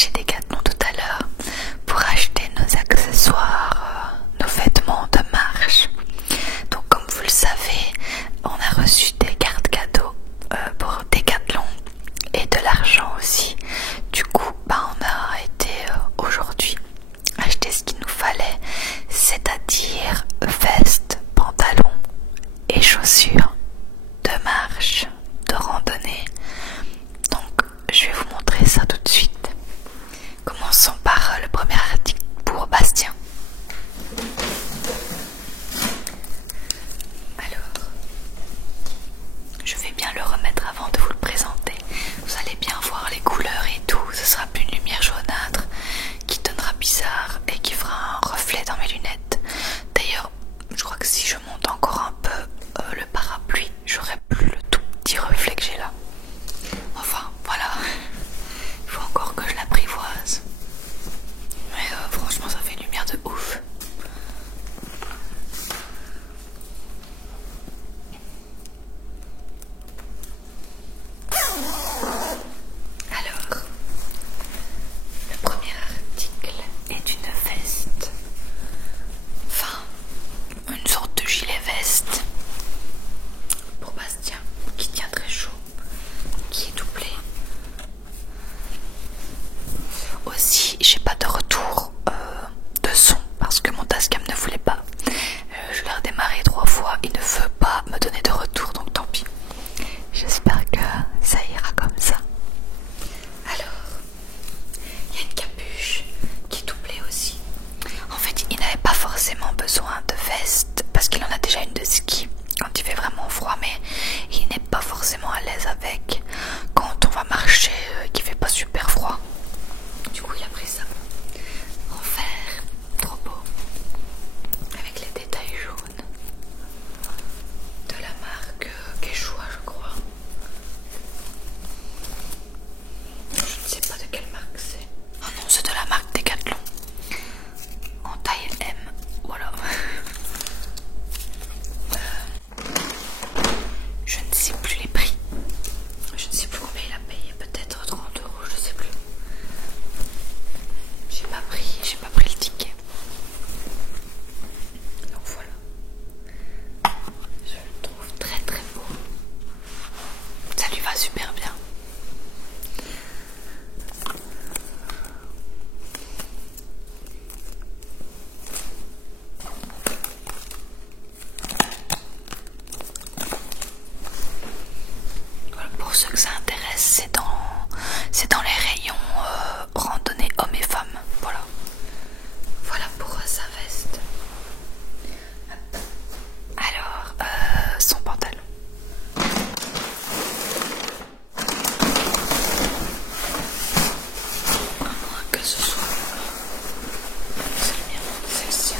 chez Decathlon tout à l'heure pour acheter nos accessoires, nos vêtements de marche. Donc comme vous le savez, on a reçu des cartes cadeaux pour Decathlon et de l'argent aussi. Du coup, on a été aujourd'hui acheter ce qu'il nous fallait, c'est-à-dire veste, pantalon et chaussures de marche, de randonnée. Donc je vais vous montrer ça tout de suite. Commençons par le premier article pour Bastien. Alors, je vais bien le remettre avant de vous le présenter. Vous allez bien voir les couleurs et tout. Ce sera plus une lumière jaunâtre qui donnera bizarre et qui fera un reflet dans mes lunettes. D'ailleurs, je crois que si je monte encore un peu le parapluie, j'aurai plus le tout petit reflet que j'ai là. Enfin, voilà. Il faut encore que je l'apprivoise. Mais franchement, ça fait une lumière de ouf. Alors, le premier article est une veste. Enfin, une sorte de gilet veste pour Bastien qui tient très chaud, qui est doublé. Aussi, j'ai pas de retour de son parce que mon Tascam ne voulait pas. Je l'ai redémarré 3 fois, il ne veut pas me donner de retour, donc tant pis. J'espère que ça ira comme ça. Alors, il y a une capuche qui est doublée aussi. En fait, il n'avait pas forcément besoin de veste parce qu'il en a déjà une de ski quand il fait vraiment froid, mais il n'est pas forcément à l'aise avec quand on va marcher qu'il fait pas super froid. Du coup, il a pris ça en fer, trop beau, avec les détails jaunes de la marque Quechua, je crois. Je ne sais pas de quelle marque c'est. Oh non, c'est de la marque Decathlon. En taille M, voilà. Je ne sais plus les prix. Je ne sais plus combien il a payé, peut-être 30 €, je sais plus. J'ai pas pris le ticket. Donc voilà. Je le trouve très très beau. Ça lui va super bien. Voilà, pour ceux que ça intéresse, c'est dans les rayons randonnée hommes et femmes. Voilà. Voilà pour sa veste. Alors, son pantalon. À moins que ce soit c'est le mien, celle-ci.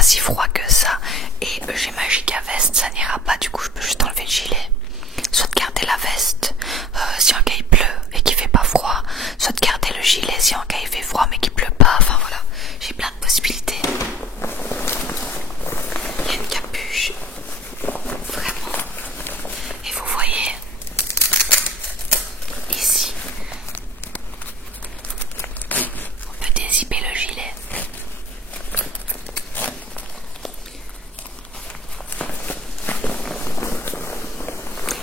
pas si froid que ça. Et j'ai ma giga veste, ça n'ira pas, du coup je peux juste enlever le gilet. Soit de garder la veste si en cas il pleut et qu'il fait pas froid, soit de garder le gilet si en cas il fait froid mais qu'il pleut pas. Enfin voilà, j'ai plein de possibilités. Il y a une capuche, vraiment. Et vous voyez ici, on peut dézipper le gilet.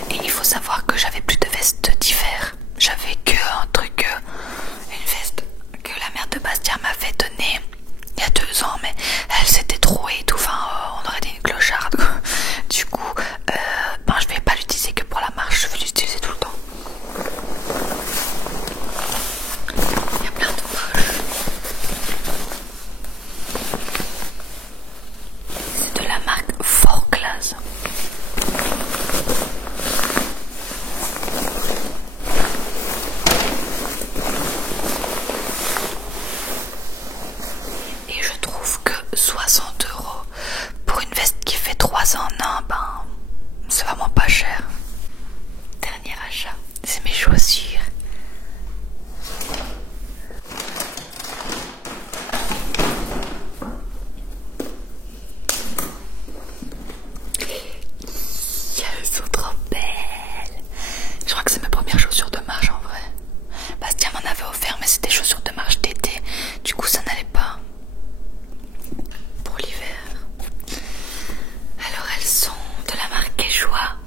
Et il faut savoir que j'avais plus de veste d'hiver. J'avais que un truc, une veste que la mère de Bastien m'avait donnée il y a 2 ans, mais elle s'était trouée et tout. Enfin, on aurait dit une clocharde. Du coup, je vais pas l'utiliser que pour la marche, je vais l'utiliser tout le temps. Il y a plein de poches. C'est de la marque Fort Class. Et je trouve que 60 € pour une veste qui fait 3 en 1, c'est vraiment pas cher. Dernier achat, c'est mes chaussures. Elles sont trop belles. Je crois que c'est mes premières chaussures de marche en vrai. Bastien m'en avait offert, mais c'était des chaussures de marche d'été. Du coup ça n'allait pas pour l'hiver. Alors elles sont de la marque Quechua.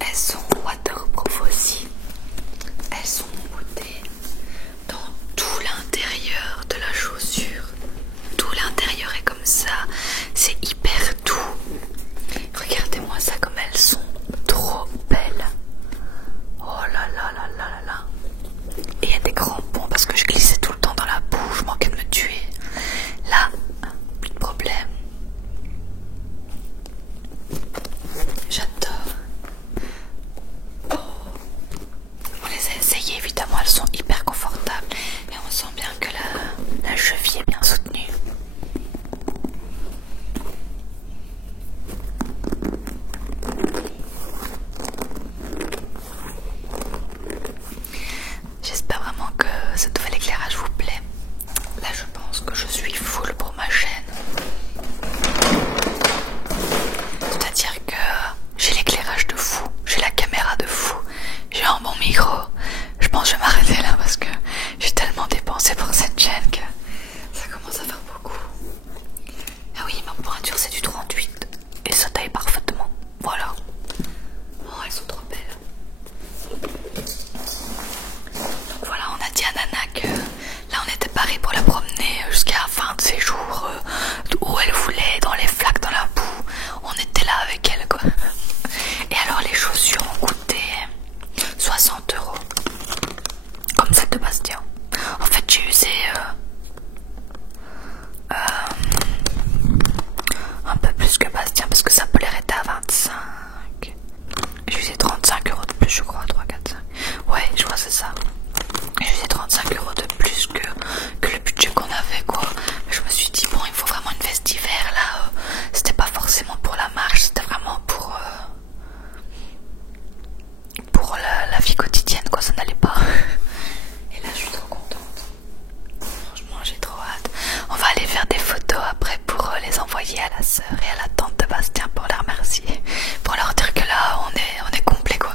Elles sont waterproof aussi. Elles sont montées dans tout l'intérieur de la chaussure. Tout l'intérieur est comme ça. C'est hyper doux. Regardez-moi ça comme elles sont trop belles. Oh là là là là là là. Et il y a des crampons parce que je glissais tout le temps dans la boue. Je manquais de me tuer. Là, plus de problème. J'adore. Oh. On les a essayées, évidemment, elles sont hyper confortables. Et on sent bien que la cheville est bien soutenue. J'espère vraiment que ce nouvel éclairage vous plaît. Là, je pense que je suis full pour ma chaîne. C'est-à-dire que j'ai l'éclairage de fou, j'ai la caméra de fou, j'ai un bon micro. Je pense que je vais m'arrêter là parce que j'ai tellement dépensé pour cette chaîne que ça commence à faire beaucoup. Ah oui, ma pointure c'est du 38 et ça taille parfaitement. Voilà. Oh, elles sont trop belles. Donc voilà, on a dit à Nana que là on était parés pour la promener jusqu'à la fin de ses jours, où elle voulait, dans les flaques, dans la boue. On était là avec elle quoi. Et alors les chaussures ont coûté 60 €. Comme celle de Bastien. En fait j'ai usé un peu plus que Bastien parce que sa polaire était à 25. J'ai usé 35 € de plus je crois, 3, 4, 5. Ouais je crois que c'est ça. J'ai usé 35 € de plus que le budget qu'on avait quoi. Mais je me suis dit bon il me faut vraiment une veste d'hiver là. C'était pas forcément pour la marche, c'était vraiment pour la vie quotidienne quoi, ça n'allait pas. Et là je suis trop contente. Franchement j'ai trop hâte. On va aller faire des photos après pour les envoyer à la sœur et à la tante de Bastien pour les remercier. Pour leur dire que là on est complet quoi.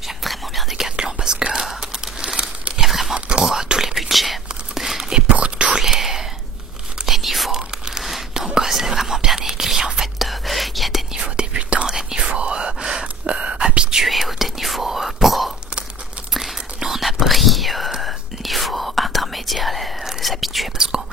J'aime vraiment bien Decathlon parce que il y a vraiment pour tous les budgets et pour tous les niveaux. Donc c'est vraiment bien écrit en fait. Il y a des niveaux débutants, des niveaux habitués ou des niveaux pro. Nous on a pris niveau intermédiaire, les habitués parce qu'on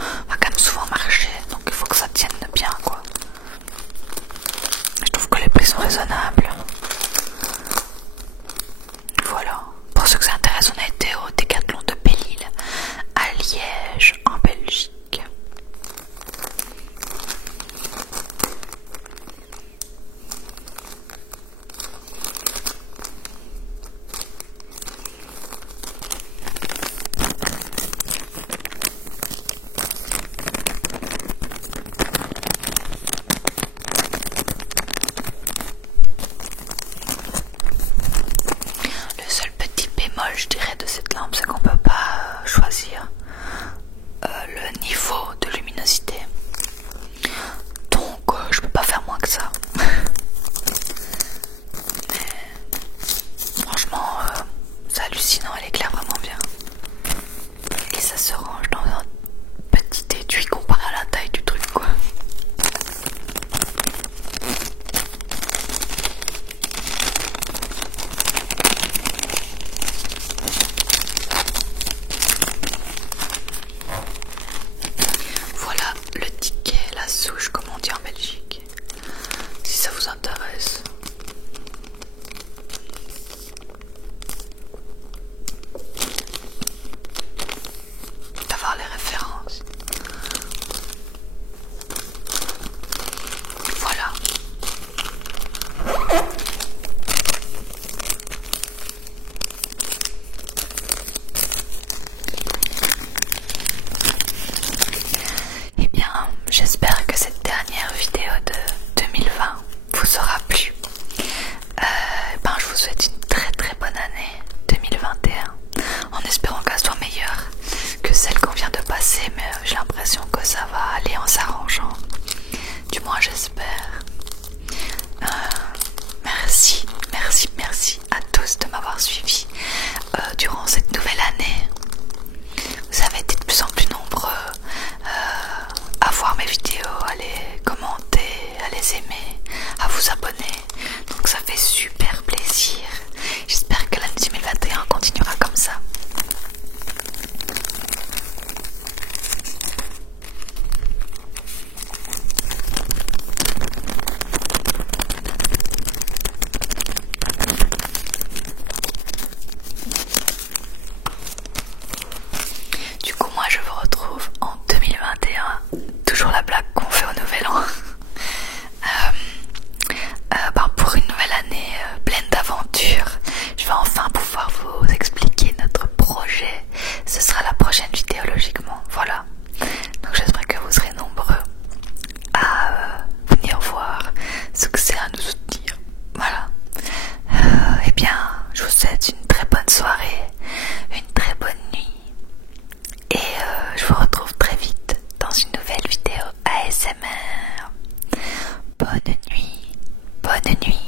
bonne nuit, bonne nuit.